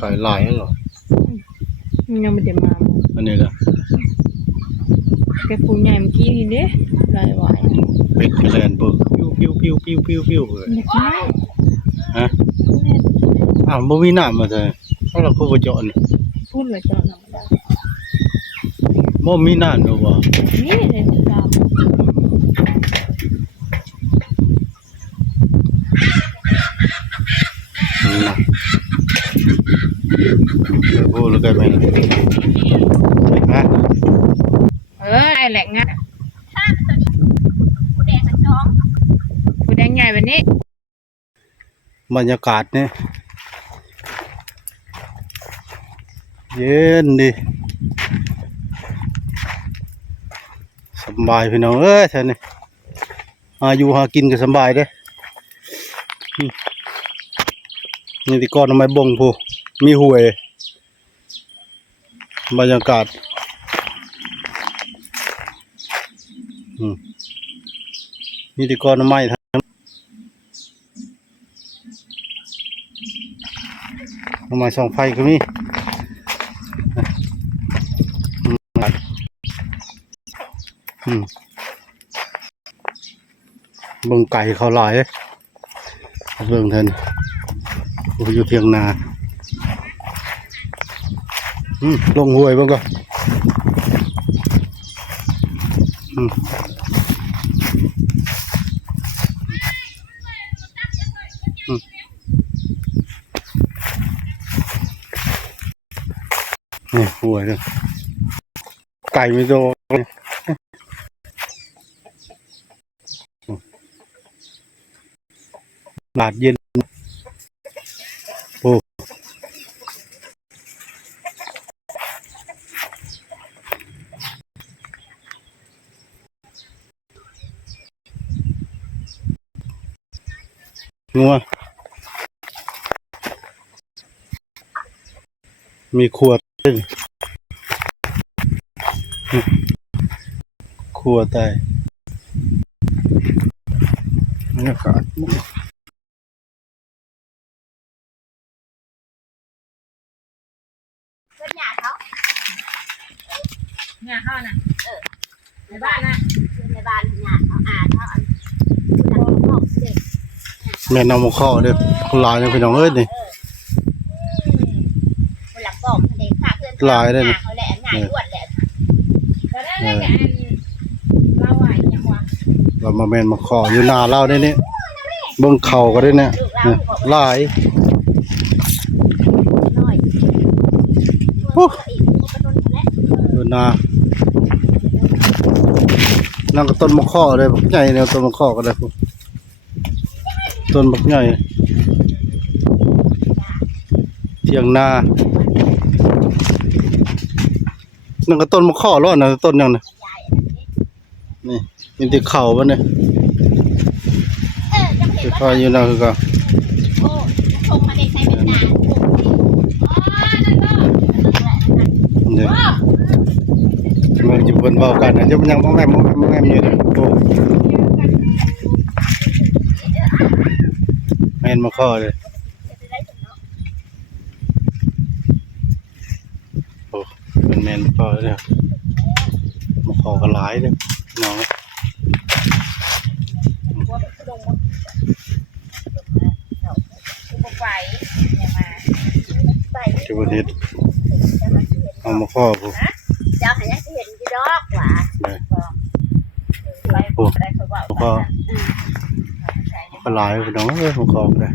ขายหลายเหรอยังไม่ได้มาอันนี้แหละแกปูใหญ่เมื่อกี้นี่เด้ลายหวายเป็ดกระแลนปุ๊บปิ้วเลยฮะบ่มีน้ำมาเลยถ้าเราพูดว่าเจาะนี่พูดเลยเจาะธรรมดาบ่มีน้ำหรอวะนี่เลยตามนะพูดแล้วกันไหมฮะไอ้แหลกงัดผู้แดงน้องผู้แดงใหญ่แบบนี้บรรยากาศเนี่ยเย็นดีสบายพี่น้องเอ้ยท่านนี่อยู่หากินก็สบายเด้นี่ที่ก้อนทำไมบ่งพูมีหวยบรรยากาศนี่ที่ก้อนทำไมทำไมส่องไฟก็มีเบิ่งไก่เขาหลายเบิ่งเถินอยู่เพียงนาลงห้วยบ้างก็นี่ห้วยเลยไก่ไม่โตบาดเย็นโอ้งัวมีขวดขวดใต้บรรยากาศงาเขาน่ะในบ้านนะในบ้านงานเขาเขาเด็กแม่นำมาข้อเด้อลายยังพี่น้องเอ้ยนี่หลักบอกเด็กค่ะเพื่อนลายได้นี่เขาแหละงานรวดแหละเรามาแม่นมาข้ออยู่นาเล่าได้นี่เบิ่งเข่าก็ได้เนี่ยลายดูนานั่งกับต้นมะข้อเลยบักใหญ่เนี่ยต้นมะข้อก็ได้ต้นบักใหญ่เทียงนานั่งกับต้นมะข้อร้อนนะต้นยังนะนี่มีที่เข่าปะเนี่ยที่ข้าอยู่นาคือกันเนี่ยมันจะเป็นเบากันนะจะมันยังมองแงมอยู่เลยโอ้แมนมาข้อเลยโอ้เป็นแมนมาข้อเลยมาข้อกันหลายเลยน้องจะเป็นเห็ดเอามาข้อผู้เจ้าเห็นเห็นที่ดอกหว่าโอ้ก็ก็หลายพี่น้องมาข้อเลย